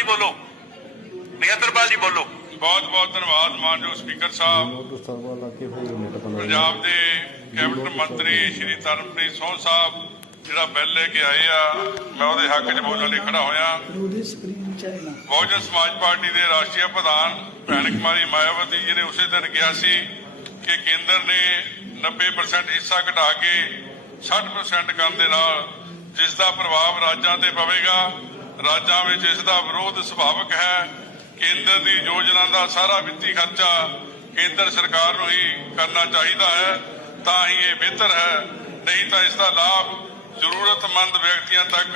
ਜੀ ਬੋਲੋ। ਨਗੇਂਦਰਪਾਲ ਜੀ ਬੋਲੋ। ਬਹੁਤ ਬਹੁਤ ਧੰਨਵਾਦ ਮਾਨਯੋਗ ਸਪੀਕਰ ਸਾਹਿਬ। ਪੰਜਾਬ ਦੇ ਕੈਬਨਿਟ ਮੰਤਰੀ ਸ਼੍ਰੀ ਤਰਨਪ੍ਰੀਤ ਸੋਹ ਸਾਹਿਬ ਜਿਹੜਾ ਬਿੱਲ ਲੈ ਕੇ ਆਏ ਆ ਮੈਂ ਉਹਦੇ ਹੱਕ 'ਚ ਬੋਲਣ ਲਈ ਖੜਾ ਹੋਇਆ। ਬਹੁਜਨ ਸਮਾਜ ਪਾਰਟੀ ਦੇ ਰਾਸ਼ਟਰੀ ਪ੍ਰਧਾਨ ਭੈਣ ਕੁਮਾਰੀ ਮਾਇਆਵਤੀ ਜੀ ਨੇ ਉਸੇ ਦਿਨ ਕਿਹਾ ਸੀ ਕਿ ਕੇਂਦਰ ਨੇ 90% ਹਿੱਸਾ ਘਟਾ ਕੇ 60% ਕਰਨ ਦੇ ਨਾਲ ਜਿਸ ਦਾ ਪ੍ਰਭਾਵ ਰਾਜਾਂ ਤੇ ਪਵੇਗਾ ਰਾਜਾਂ ਵਿੱਚ ਇਸ ਦਾ ਵਿਰੋਧ ਸੁਭਾਵਿਕ ਹੈ। ਕੇਂਦਰ ਦੀ ਯੋਜਨਾ ਦਾ ਸਾਰਾ ਵਿੱਤੀ ਖਰਚਾ ਕੇਂਦਰ ਸਰਕਾਰ ਨੂੰ ਹੀ ਕਰਨਾ ਚਾਹੀਦਾ ਹੈ। ਤਾਂ ਹੀ ਇਹ ਬਿਹਤਰ ਹੈ। ਨਹੀਂ ਤਾਂ ਇਸ ਦਾ ਲਾਭ ਜ਼ਰੂਰਤਮੰਦ ਵਿਅਕਤੀਆਂ ਤੱਕ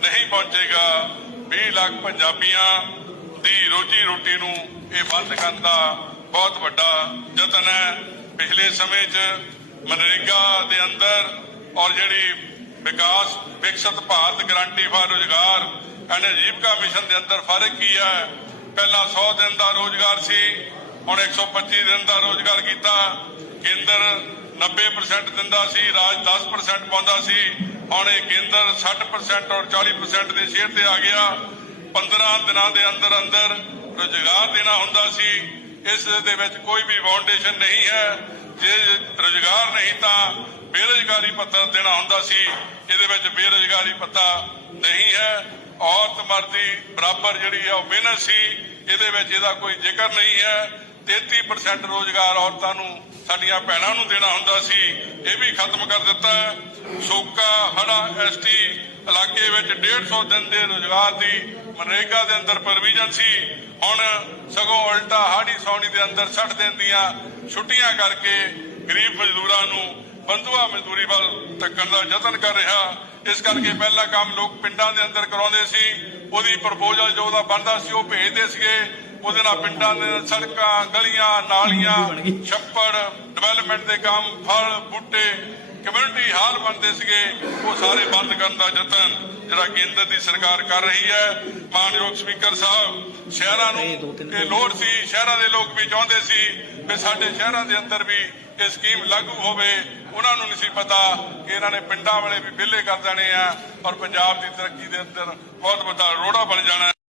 ਨਹੀਂ ਪਹੁੰਚੇਗਾ। 20 ਲੱਖ ਪੰਜਾਬੀਆਂ ਦੀ ਰੋਜੀ ਰੋਟੀ ਨੂੰ ਇਹ ਬੰਦ ਕਰਨ ਦਾ ਬਹੁਤ ਵੱਡਾ ਯਤਨ ਹੈ। ਪਿਛਲੇ ਸਮੇਂ 'ਚ ਮਨਰੇਗਾ ਦੇ ਅੰਦਰ ਔਰ ਜਿਹੜੀ ਵਿਕਾਸ Viksit Bharat guarantee for Rozgar and mission ਦੇ ਅੰਦਰ ਫ਼ਰਕ ਕੀ ਹੈ ਪਹਿਲਾਂ 100 ਦਿਨ ਦਾ ਰੋਜ਼ਗਾਰ ਸੀ, ਹੁਣ 125 ਦਿਨ ਦਾ ਰੋਜ਼ਗਾਰ ਕੀਤਾ। ਕੇਂਦਰ 90% ਦਿੰਦਾ ਸੀ, ਰਾਜ 10% ਪਾਉਂਦਾ ਸੀ। ਹੁਣ ਇਹ ਕੇਂਦਰ 60% ਔਰ 40% ਦੇ ਸ਼ੇਅਰ ਤੇ ਆ ਗਿਆ। 15 ਦਿਨਾਂ ਦੇ ਅੰਦਰ ਅੰਦਰ ਰੋਜ਼ਗਾਰ ਦੇਣਾ ਹੁੰਦਾ ਸੀ। ਇਸ ਦੇ ਵਿੱਚ ਕੋਈ ਵੀ ਫਾਊਂਡੇਸ਼ਨ ਨਹੀਂ ਹੈ। ਜੇ ਰੋਜ਼ਗਾਰ ਨਹੀਂ ਤਾਂ ਬੇਰੁਜ਼ਗਾਰੀ ਪੱਤਾ ਦੇਣਾ ਹੁੰਦਾ ਸੀ। ਇਹਦੇ ਵਿੱਚ ਬੇਰੁਜ਼ਗਾਰੀ ਪੱਤਾ ਨਹੀਂ ਹੈ। ਔਰਤ ਮਰਦੀ, ਬਰਾਬਰ ਜਿਹੜੀ ਹੈ ਉਹ ਮਿਹਨਤ ਸੀ, ਇਹਦੇ ਵਿੱਚ ਇਹਦਾ ਕੋਈ ਜ਼ਿਕਰ ਨਹੀਂ ਹੈ। 33% ਰੋਜ਼ਗਾਰ ਔਰਤਾਂ ਨੂੰ, ਸਾਡੀਆਂ ਭੈਣਾਂ ਨੂੰ ਦੇਣਾ ਹੁੰਦਾ ਸੀ, ਇਹ ਵੀ ਖਤਮ ਕਰ ਦਿੱਤਾ ਹੈ। ਸੋਕਾ ਹੜਾ ਐਸਟੀ ਇਲਾਕੇ ਵਿੱਚ 150 ਦਿਨ ਦੇ ਰੋਜ਼ਗਾਰ ਦੀ ਮਨਰੇਗਾ ਦੇ ਅੰਦਰ ਪ੍ਰੋਵੀਜ਼ਨ ਸੀ। ਹੁਣ ਸਗੋਂ ਉਲਟਾ ਹਾੜੀ ਸੌਣੀ ਦੇ ਅੰਦਰ 60 ਦਿਨ ਦੀਆਂ ਛੁੱਟੀਆਂ ਕਰਕੇ ਗਰੀਬ ਮਜ਼ਦੂਰਾਂ ਨੂੰ, ਬੰਧੂਆ ਮਜ਼ਦੂਰੀ ਵੱਲ ਧੱਕਣ ਦਾ ਯਤਨ ਕਰ ਰਿਹਾ। ਇਸ ਕਰਕੇ ਪਹਿਲਾ ਕੰਮ ਲੋਕ ਪਿੰਡਾਂ ਦੇ ਅੰਦਰ ਕਰਾਉਂਦੇ ਸੀ। ਉਹਦੀ ਪ੍ਰਪੋਜ਼ਲ ਜੋ ਉਹਦਾ ਬਣਦਾ ਸੀ ਉਹ ਭੇਜਦੇ ਸੀਗੇ। ਉਹਦੇ ਨਾਲ ਪਿੰਡਾਂ ਦੇ ਸੜਕਾਂ ਗਲੀਆਂ ਨਾਲੀਆਂ ਛੱਪੜ ਡਿਵੈਲਪਮੈਂਟ ਦੇ ਕੰਮ ਫਲ ਬੂਟੇ ਕਮਿਊਨਿਟੀ ਹਾਲ ਬਣਦੇ ਸੀਗੇ ਉਹ ਸਾਰੇ ਬੰਦ ਕਰਨ ਦਾ ਯਤਨ ਜਿਹੜਾ ਕੇਂਦਰ ਦੀ ਸਰਕਾਰ ਕਰ ਰਹੀ ਹੈ। ਮਾਨਯੋਗ ਸਪੀਕਰ ਸਾਹਿਬ ਸ਼ਹਿਰਾਂ ਨੂੰ ਇਹ ਲੋੜ ਸੀ ਸ਼ਹਿਰਾਂ ਦੇ ਲੋਕ ਵੀ ਚਾਹੁੰਦੇ ਸੀ ਕਿ ਸਾਡੇ ਸ਼ਹਿਰਾਂ ਦੇ ਅੰਦਰ ਵੀ ਇਹ ਸਕੀਮ ਲਾਗੂ ਹੋਵੇ। ਉਹਨਾਂ ਨੂੰ ਨਹੀਂ ਸੀ ਪਤਾ ਕਿ ਇਹਨਾਂ ਨੇ ਪਿੰਡਾਂ ਵਾਲੇ ਵੀ ਵਿਹਲੇ ਕਰ ਦੇਣੇ ਆ ਔਰ ਪੰਜਾਬ ਦੀ ਤਰੱਕੀ ਦੇ ਅੰਦਰ ਬਹੁਤ ਵੱਡਾ ਰੋੜਾ ਬਣ ਜਾਣਾ।